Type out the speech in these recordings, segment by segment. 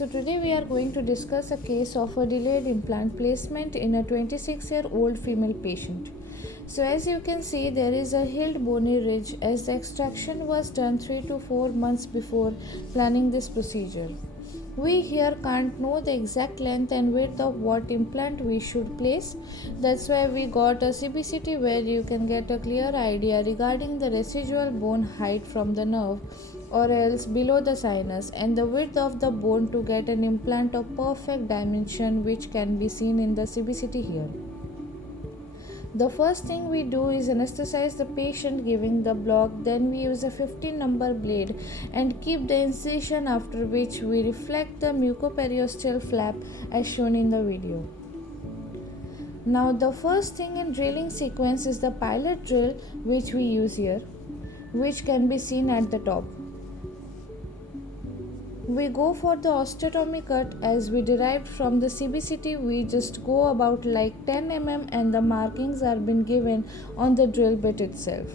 So today we are going to discuss a case of a delayed implant placement in a 26-year-old female patient. So as you can see, there is a healed bony ridge as the extraction was done 3 to 4 months before planning this procedure. We here can't know the exact length and width of what implant we should place. That's why we got a CBCT where you can get a clear idea regarding the residual bone height from the nerve or else below the sinus and the width of the bone to get an implant of perfect dimension, which can be seen in the CBCT here. The first thing we do is anesthetize the patient giving the block, then we use a 15 number blade and keep the incision, after which we reflect the mucoperiosteal flap as shown in the video. Now the first thing in drilling sequence is the pilot drill, which we use here, which can be seen at the top. We go for the osteotomy cut as we derived from the CBCT. We just go about like 10 mm and the markings are been given on the drill bit itself.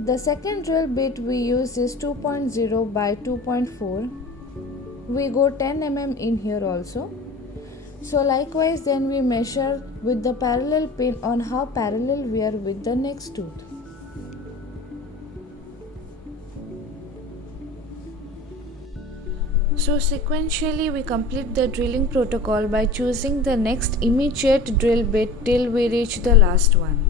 The second drill bit we use is 2.0 by 2.4. We go 10 mm in here also. So likewise then we measure with the parallel pin on how parallel we are with the next tooth. So sequentially we complete the drilling protocol by choosing the next immediate drill bit till we reach the last one.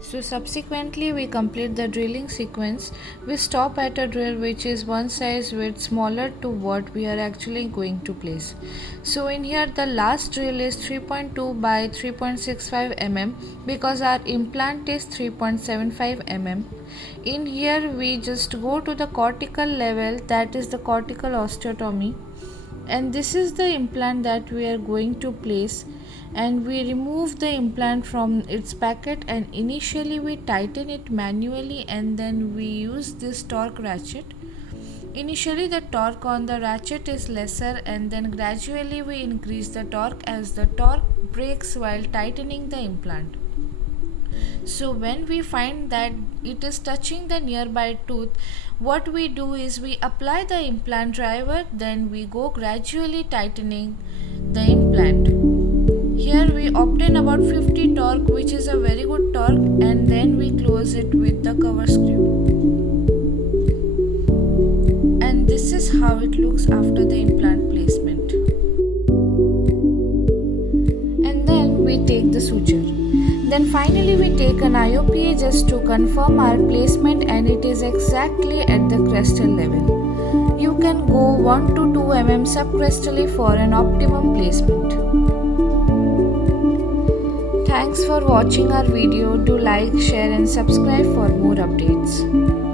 So subsequently we complete the drilling sequence. We stop at a drill which is one size width smaller to what we are actually going to place. So in here the last drill is 3.2 by 3.65 mm because our implant is 3.75 mm. In here we just go to the cortical level, that is the cortical osteotomy, and this is the implant that we are going to place, and we remove the implant from its packet and initially we tighten it manually and then we use this torque ratchet. Initially the torque on the ratchet is lesser and then gradually we increase the torque as the torque breaks while tightening the implant. So when we find that it is touching the nearby tooth, what we do is we apply the implant driver, then we go gradually tightening the implant. Here we obtain about 50 torque, which is a very good torque, and then we close it with the cover screw. And this is how it looks after the implant placement. And then we take the suture. Then finally we take an IOPA just to confirm our placement, and it is exactly at the crestal level. You can go 1 to 2 mm subcrestally for an optimum placement. Thanks for watching our video. Do like, share and subscribe for more updates.